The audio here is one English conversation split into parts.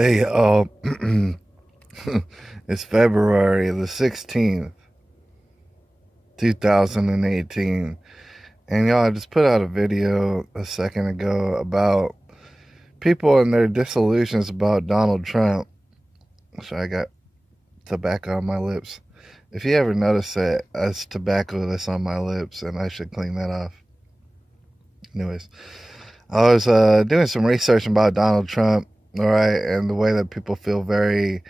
Hey, it's February the 16th, 2018. And y'all, I just put out a video a second ago about people and their disillusions about Donald Trump. So I got tobacco on my lips. If you ever notice that, that's tobacco that's on my lips, and I should clean that off. Anyways, I was doing some research about Donald Trump, all right, and the way that people feel very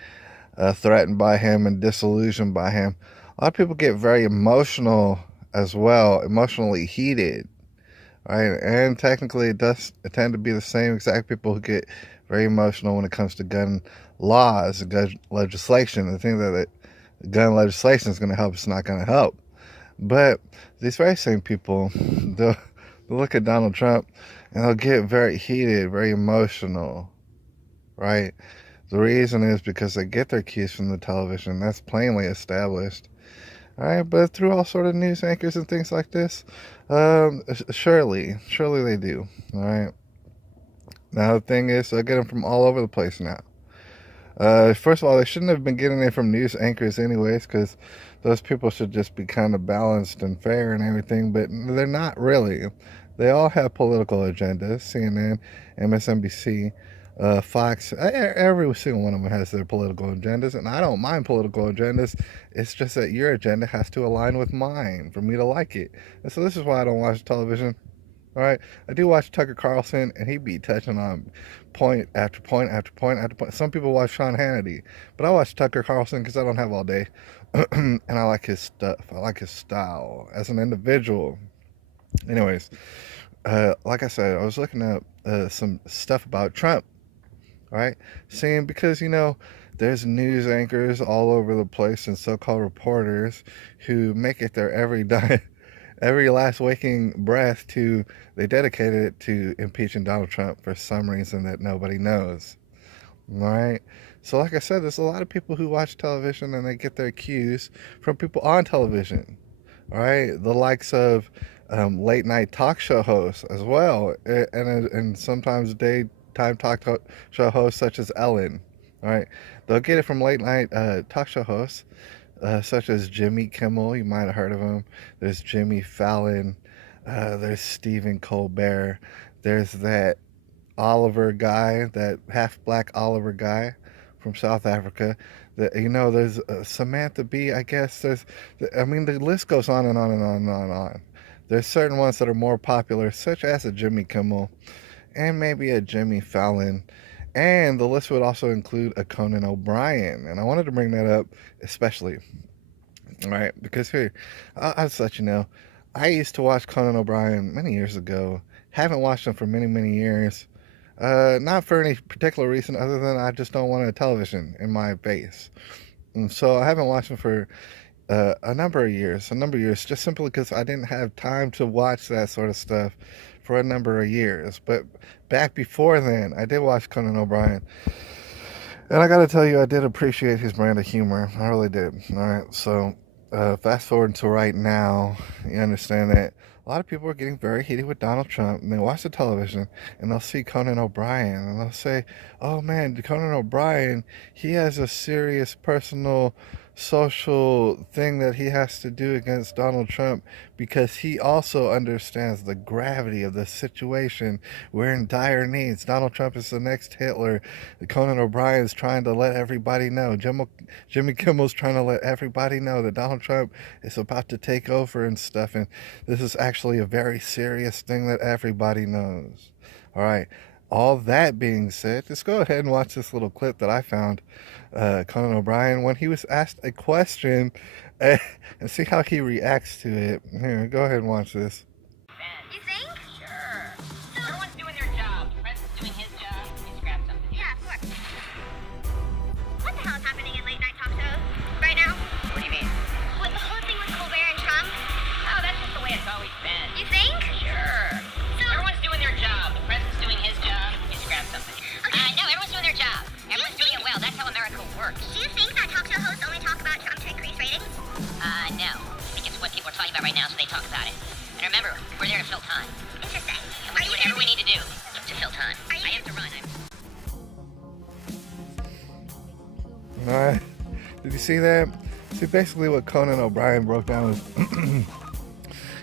threatened by him and disillusioned by him. A lot of people get very emotional as well, emotionally heated, right? And technically, it does tend to be the same exact people who get very emotional when it comes to gun laws and gun legislation. The thing that gun legislation is going to help is not going to help. But these very same people, they'll look at Donald Trump and they'll get very heated, very emotional, right? The reason is because they get their cues from the television. That's plainly established. All right, but through all sort of news anchors and things like this, surely they do. All right. Now the thing is, I get them from all over the place now. First of all, they shouldn't have been getting it from news anchors anyways, because those people should just be kind of balanced and fair and everything, but they're not really. They all have political agendas. CNN, MSNBC, Fox, every single one of them has their political agendas, and I don't mind political agendas. It's just that your agenda has to align with mine for me to like it. And so this is why I don't watch television. All right, I do watch Tucker Carlson, and he be touching on point after point after point after point. Some people watch Sean Hannity, but I watch Tucker Carlson because I don't have all day, and I like his stuff. I like his style as an individual. Anyways, like I said, I was looking up some stuff about Trump, right? Saying because, there's news anchors all over the place and so-called reporters who make it their every last waking breath they dedicated it to impeaching Donald Trump for some reason that nobody knows. All right. So like I said, there's a lot of people who watch television and they get their cues from people on television. All right. The likes of late night talk show hosts as well. And sometimes daytime talk show hosts such as Ellen. All right. They'll get it from late night talk show hosts. Such as Jimmy Kimmel, you might have heard of him. There's Jimmy Fallon. There's Stephen Colbert. There's that Oliver guy, that half-black Oliver guy from South Africa. There's Samantha Bee, I guess. The list goes on and on and on and on and on. There's certain ones that are more popular, such as a Jimmy Kimmel and maybe a Jimmy Fallon. And the list would also include a Conan O'Brien. And I wanted to bring that up especially, right? Because here, I'll just let you know, I used to watch Conan O'Brien many years ago. Haven't watched him for many, many years. Not for any particular reason other than I just don't want a television in my face. And so I haven't watched him for a number of years, just simply because I didn't have time to watch that sort of stuff for a number of years. But back before then, I did watch Conan O'Brien. And I got to tell you, I did appreciate his brand of humor. I really did. All right. So fast forward to right now, you understand that a lot of people are getting very heated with Donald Trump, and they watch the television and they'll see Conan O'Brien and they'll say, oh man, Conan O'Brien, he has a serious personal social thing that he has to do against Donald Trump because he also understands the gravity of the situation. We're in dire needs. Donald Trump is the next Hitler. Conan O'Brien is trying to let everybody know. Jimmy Kimmel's trying to let everybody know that Donald Trump is about to take over and stuff, and this is actually a very serious thing that everybody knows. All right. All that being said, let's go ahead and watch this little clip that I found. Conan O'Brien, when he was asked a question, and see how he reacts to it. Here, go ahead and watch this. You think? Sure. Everyone's doing their job. The president's doing his job. He scrapped something. Yeah, of course. What the hell is happening in late night talk shows right now? What do you mean? With the whole thing with Colbert and Trump? Oh, that's just the way it's always been. You think? Sure. So, Everyone's doing their job. The president's doing his job. He scrapped something. Okay. No, everyone's doing their job. Everyone's doing it well. That's how America works. do you think that talk show hosts only talk about Trump to increase ratings? No. I think it's what people are talking about right now, so they talk about it. And remember, we're there to fill time. All right. Did you see that? See, basically what Conan O'Brien broke down is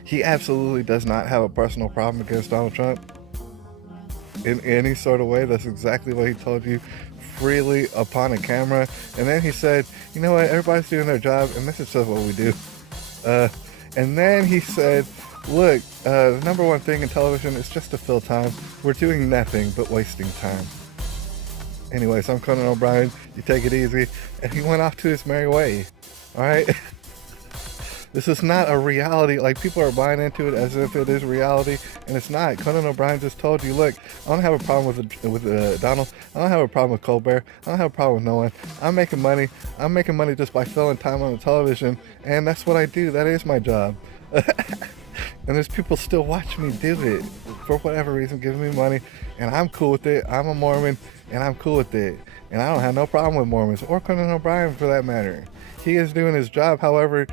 he absolutely does not have a personal problem against Donald Trump in any sort of way. That's exactly what he told you freely upon a camera. And then he said, you know what, everybody's doing their job, and this is just what we do. And then he said, look, the number one thing in television is just to fill time. We're doing nothing but wasting time. Anyways, I'm Conan O'Brien. You take it easy. And he went off to his merry way. All right? This is not a reality. Like, people are buying into it as if it is reality, and it's not. Conan O'Brien just told you, look, I don't have a problem with Donald. I don't have a problem with Colbert. I don't have a problem with no one. I'm making money. I'm making money just by filling time on the television, and that's what I do. That is my job. And there's people still watching me do it for whatever reason, giving me money, and I'm cool with it. I'm a Mormon, and I'm cool with it. And I don't have no problem with Mormons, or Conan O'Brien for that matter. He is doing his job. However,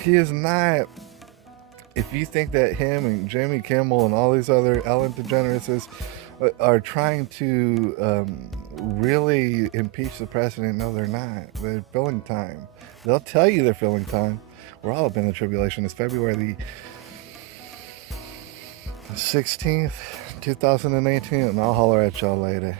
he is not. If you think that him and Jimmy Kimmel and all these other Ellen DeGeneres are trying to really impeach the president, no, they're not. They're filling time. They'll tell you they're filling time. We're all up in the tribulation. It's February the 16th, 2018, and I'll holler at y'all later.